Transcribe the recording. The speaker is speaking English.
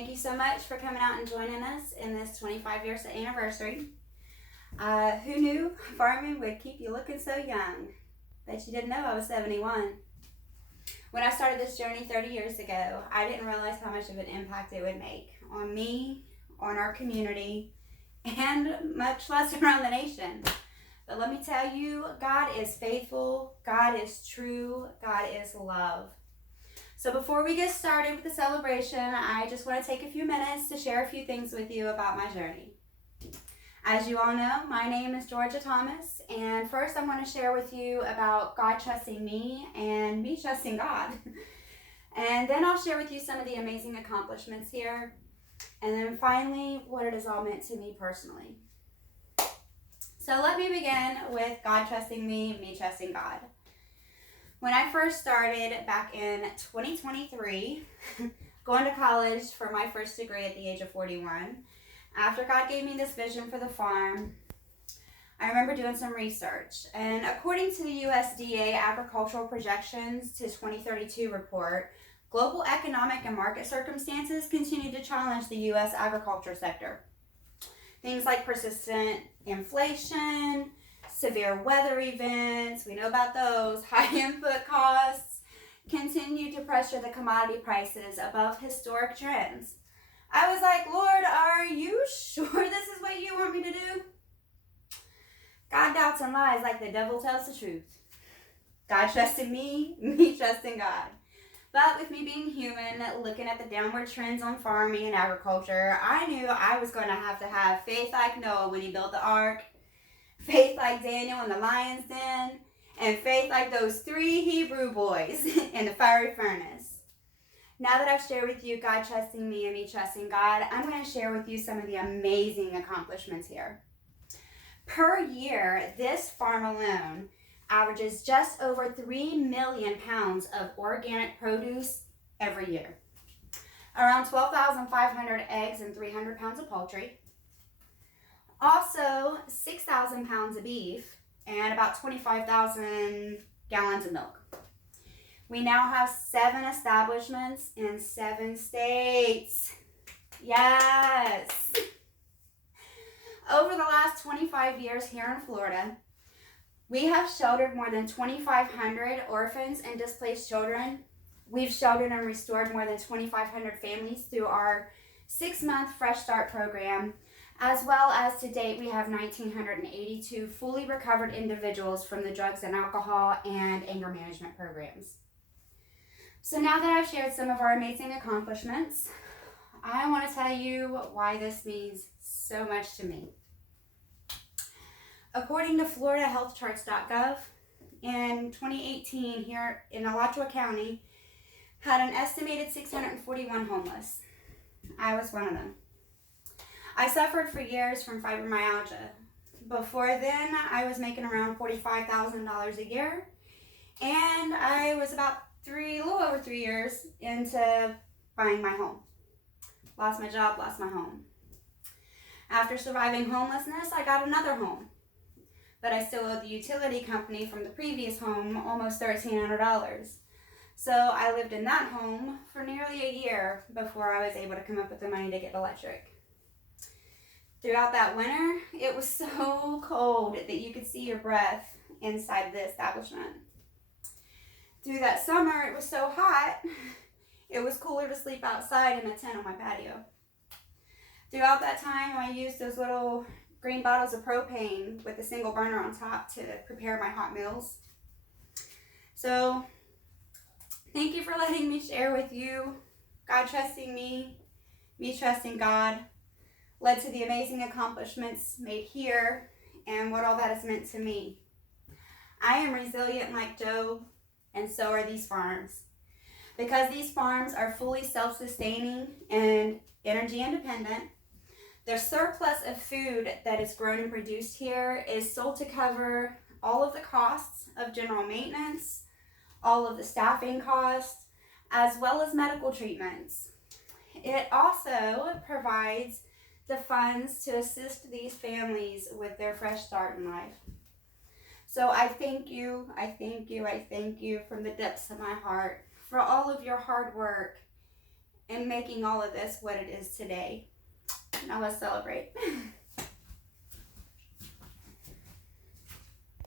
Thank you so much for coming out and joining us in this 25 years anniversary. Who knew farming would keep you looking so young? Bet you didn't know I was 71. When I started this journey 30 years ago, I didn't realize how much of an impact it would make on me, on our community, and much less around the nation. But let me tell you, God is faithful, God is true, God is love. So before we get started with the celebration, I just want to take a few minutes to share a few things with you about my journey. As you all know, my name is Georgia Thomas, and first I want to share with you about God trusting me and me trusting God. And then I'll share with you some of the amazing accomplishments here, and then finally what it has all meant to me personally. So let me begin with God trusting me, me trusting God. When I first started back in 2023, going to college for my first degree at the age of 41, after God gave me this vision for the farm, I remember doing some research. And according to the USDA Agricultural Projections to 2032 report, global economic and market circumstances continue to challenge the U.S. agriculture sector. Things like persistent inflation, severe weather events, we know about those, high input costs, continue to pressure the commodity prices above historic trends. I was like, Lord, are you sure this is what you want me to do? God doubts and lies like the devil tells the truth. God trusted me, me trusting God. But with me being human, looking at the downward trends on farming and agriculture, I knew I was going to have faith like Noah when he built the ark, faith like Daniel in the lion's den, and faith like those 3 Hebrew boys in the fiery furnace. Now that I've shared with you God trusting me and me trusting God, I'm going to share with you some of the amazing accomplishments here. Per year, this farm alone averages just over 3 million pounds of organic produce every year. Around 12,500 eggs and 300 pounds of poultry. Also, 6,000 pounds of beef and about 25,000 gallons of milk. We now have 7 establishments in 7 states. Yes! Over the last 25 years here in Florida, we have sheltered more than 2,500 orphans and displaced children. We've sheltered and restored more than 2,500 families through our 6-month Fresh Start program, as well as to date we have 1,982 fully recovered individuals from the drugs and alcohol and anger management programs. So now that I've shared some of our amazing accomplishments, I want to tell you why this means so much to me. According to FloridaHealthCharts.gov, in 2018 here in Alachua County, had an estimated 641 homeless. I was one of them. I suffered for years from fibromyalgia. Before then, I was making around $45,000 a year, and I was about a little over 3 years into buying my home. Lost my job, lost my home. After surviving homelessness, I got another home, but I still owed the utility company from the previous home almost $1,300. So I lived in that home for nearly a year before I was able to come up with the money to get electric. Throughout that winter, it was so cold that you could see your breath inside the establishment. Through that summer, it was so hot, it was cooler to sleep outside in a tent on my patio. Throughout that time, I used those little green bottles of propane with a single burner on top to prepare my hot meals. So, thank you for letting me share with you. God trusting me, me trusting God, led to the amazing accomplishments made here and what all that has meant to me. I am resilient like Job, and so are these farms. Because these farms are fully self-sustaining and energy independent, their surplus of food that is grown and produced here is sold to cover all of the costs of general maintenance, all of the staffing costs, as well as medical treatments. It also provides the funds to assist these families with their fresh start in life. So I thank you from the depths of my heart for all of your hard work and making all of this what it is today. Now let's celebrate.